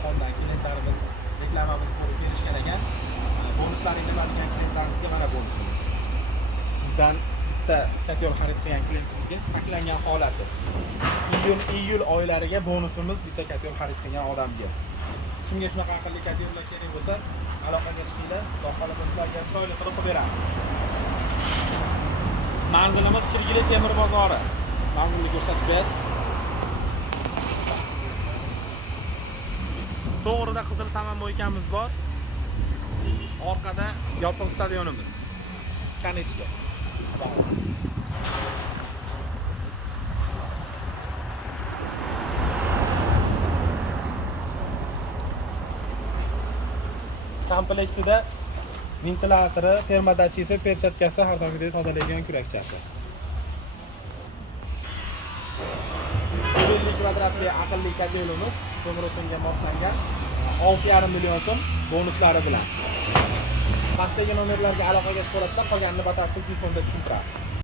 telefondan klientlarimiz reklamamizni ko'rib kelishgan ekan. Bonuslaringizni olgan klientlarimizga mana bonusimiz. Bizdan bitta katyol xarid qilgan klientimizga cheklangan holati. Iyul oylariga bonusimiz bitta katyol xarid qilgan odamga. Kimga shunaqa aqlli katyollar kerak bo'lsa, aloqaga chiqinglar, Xudo sizlarga chiroyli qilib beramiz. Manzilimiz Kirgili temir bozori. Manzilni ko'rsatib berasiz. To'g'rida qizil saman mo'ykamiz bor. Orqada yopiq stadionimiz. Kanechka. Komplektida ventilatori, termodachisi, pershatkasi, har doimgidek tozalaydigan kurakchasi. 150 kvadratli aqlli katyolimiz ko'mir o'tinga moslangan 6,5 million so'm bonuslari bilan. Pastdagi nomerlarga aloqaga chiqib olasizlar, qolganini batafsil telefonda tushuntiramiz.